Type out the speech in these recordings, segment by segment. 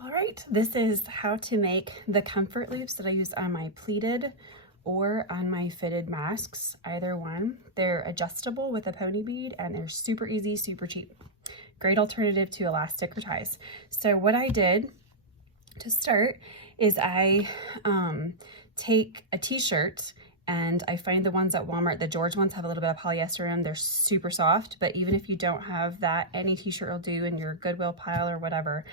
All right, this is how to make the comfort loops that I use on my pleated or on my fitted masks, either one. They're adjustable with a pony bead and they're super easy, super cheap. Great alternative to elastic or ties. So what I did to start is I take a t-shirt and I find the ones at Walmart, the George ones have a little bit of polyester in them. They're super soft, but even if you don't have that, any t-shirt will do in your Goodwill pile or whatever.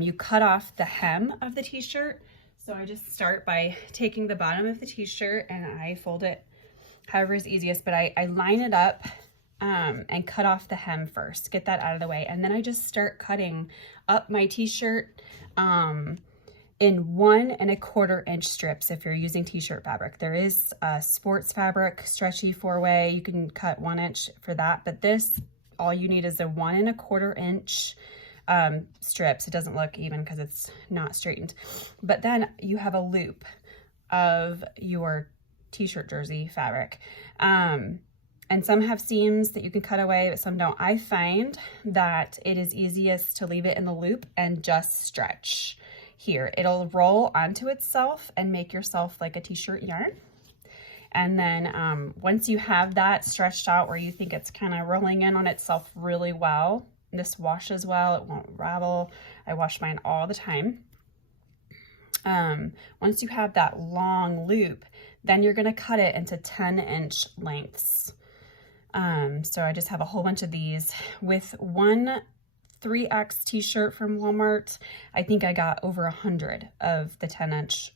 You cut off the hem of the t-shirt. So I just start by taking the bottom of the t-shirt and I fold it however is easiest, but I line it up and cut off the hem first, get that out of the way. And then I just start cutting up my t-shirt in 1 1/4 inch strips if you're using t-shirt fabric. There is sports fabric, stretchy 4-way. You can cut 1 inch for that, but this, all you need is a 1 1/4 inch strips. It doesn't look even because it's not straightened. But then you have a loop of your t-shirt jersey fabric. And some have seams that you can cut away, but some don't. I find that it is easiest to leave it in the loop and just stretch here. It'll roll onto itself and make yourself like a t-shirt yarn. And then once you have that stretched out where you think it's kind of rolling in on itself really well, this washes well, it won't ravel. I wash mine all the time. Once you have that long loop, then you're gonna cut it into 10-inch lengths. So I just have a whole bunch of these. With one 3X t-shirt from Walmart, I think I got over 100 of the 10-inch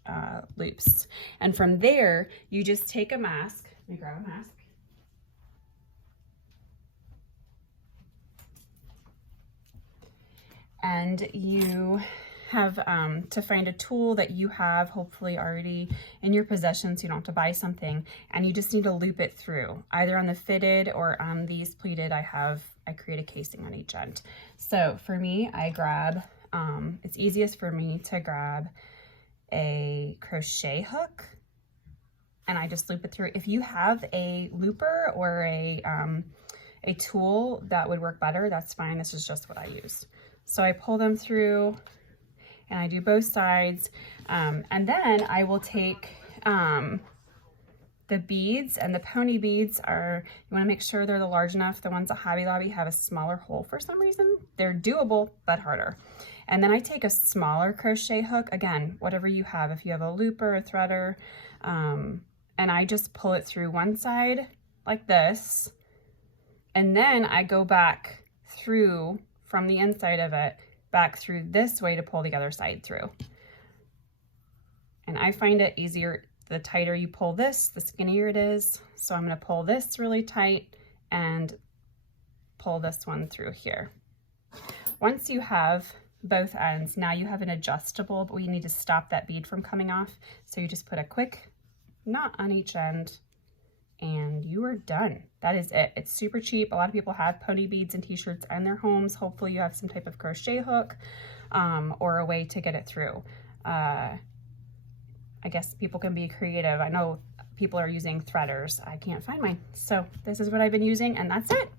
loops. And from there, you just take a mask. Let me grab a mask. And you have to find a tool that you have hopefully already in your possession so you don't have to buy something, and you just need to loop it through either on the fitted or on these pleated. I create a casing on each end. So for me, I grab, it's easiest for me to grab a crochet hook and I just loop it through. If you have a looper or a tool that would work better, that's fine. This is just what I use. So I pull them through and I do both sides. And then I will take the beads, and the pony beads are, you wanna make sure they're the large enough. The ones at Hobby Lobby have a smaller hole for some reason. They're doable, but harder. And then I take a smaller crochet hook, again, whatever you have, if you have a looper, a threader, and I just pull it through one side like this. And then I go back through from the inside of it, back through this way to pull the other side through. And I find it easier, the tighter you pull this, the skinnier it is. So I'm gonna pull this really tight and pull this one through here. Once you have both ends, now you have an adjustable, but we need to stop that bead from coming off. So you just put a quick knot on each end and you are done. That is it. It's super cheap. A lot of people have pony beads and t-shirts in their homes. Hopefully you have some type of crochet hook or a way to get it through. I guess people can be creative. I know people are using threaders. I can't find mine. So this is what I've been using, and that's it.